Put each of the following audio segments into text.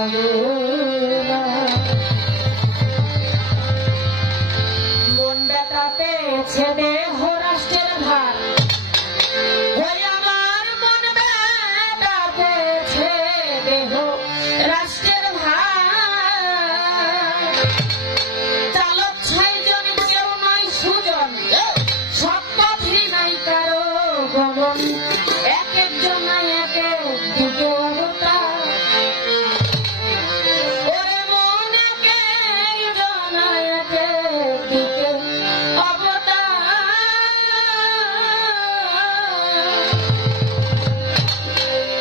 লাগে না। মন ব্যথা পেয়েছে দেহ রাষ্ট্রের ভার, ওই আমার মন ব্যথা পেয়েছে দেহ রাষ্ট্রের ভার। চালক ছয়জন কেউ নয় সুজন, সব পথই নাই কারো গমন, এক একজন এক এক দিকে অবতার। ওরে মন এক একজন এক এক দিকে অবতার।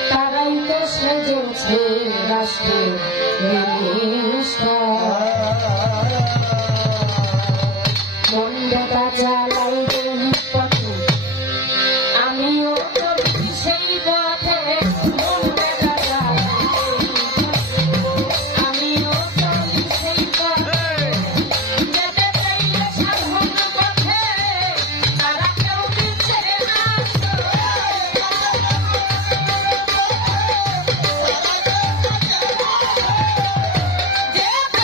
তারাই তো সেজেছে রাষ্ট্রের মিনিস্টার। মন ব্যথা চালাইবে পথে, আমিও চলছি সেই পথে। মন ব্যথা চালাইবে, আমিও চলি সেই পথে। যেতে চাইলে সাধন পথে, তারা কেউ দিচ্ছে না। যেতে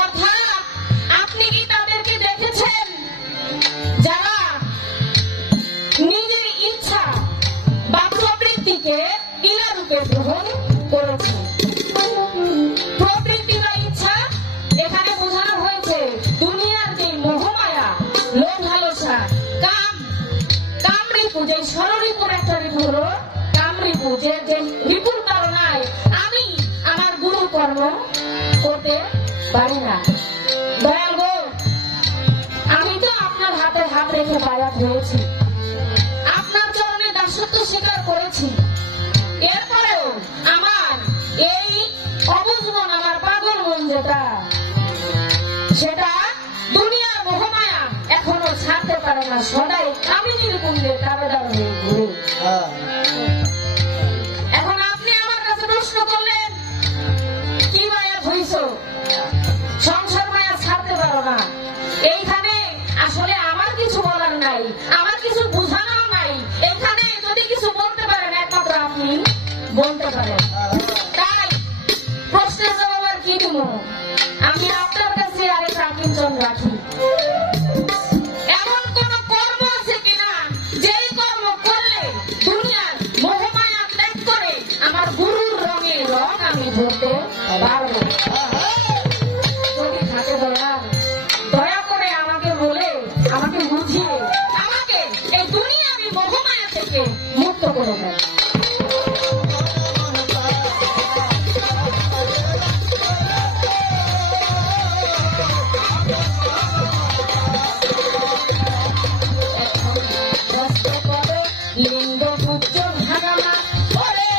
অর্থাৎ আপনি কি তাদেরকে দেখেছেন যারা নিজের ইচ্ছা বা প্রবৃত্তিকে ইলারূপে গ্রহণ করেছে? প্রবৃত্তি বা ইচ্ছা এখানে বোঝানো হয়েছে দুনিয়ার যে মোহমায়া, লোভ লালসা, কামরিপু, যে ষড়রিপুর একটা ঋতু হলো কামরিপু, যে রিপুর কারণায় আমি আমার গুরু কর্ম করতে পারি না। দয়াল গো, আমি তো আপনার হাতে হাত রেখে বায়াত হয়েছি, আপনার চরণে দাসত্ব স্বীকার করেছি, এরপরেও আমার এই অবুঝ মন, আমার পাগল মন যেটা, সেটা দুনিয়ার মোহমায়া এখনো ছাড়তে পারে না, সদাই কামিনীর কুণ্ডে দাবেদার হয়ে ঘুরে। এখন আপনি আমার কাছে প্রশ্ন করলেন, কি মায়া হইছ, সংসার মায়া ছাড়তে পারো না। এইখানে আসলে আমার কিছু বলার নাই, আমার কিছু বোঝানো নাই। এখানে যদি কিছু বলতে পারেন একমাত্র আপনি বলতে পারেন। তাই প্রশ্নের জবাব আর কি দিব, আমি আপনার কাছে আরেকটা কিঞ্চন রাখি। এমন কোন কর্ম আছে কিনা যেই কর্ম করলে দুনিয়ার মোহমায়া ত্যাগ করে আমার গুরুর রঙে রং আমি ধরতে পারবো? যদি থাকে দয়া করে আমাকে বলে, আমাকে বুঝিয়ে, আমাকে এই দুনিয়াবি মোহমায়া থেকে মুক্ত করে দেয়। লিঙ্গ পুত্র ভাগামা, ওরে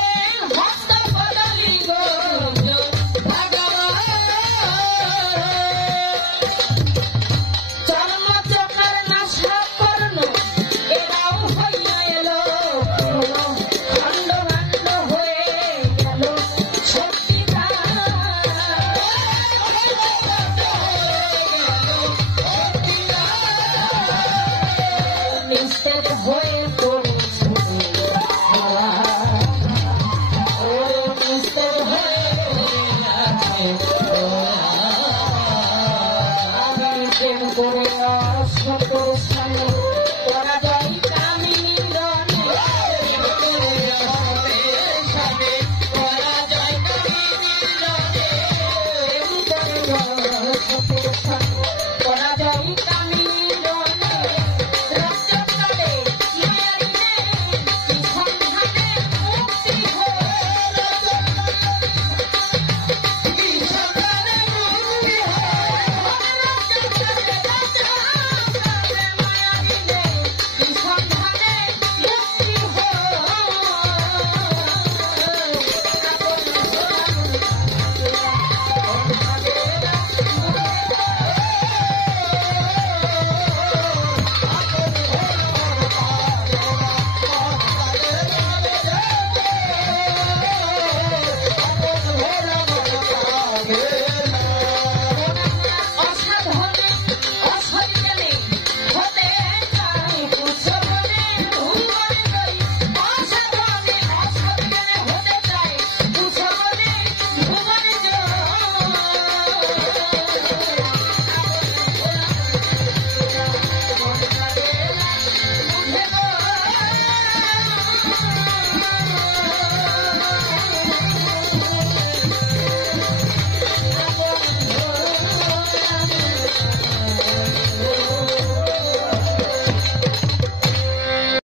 হস্ত পদ লিঙ্গ ভাগামা, চর্ম চকার নাশা কর্ণ এরাও হইয়া এলো, খণ্ড ভাণ্ড হয়ে গেল সত্যিকার, নিস্তেজ হয়ে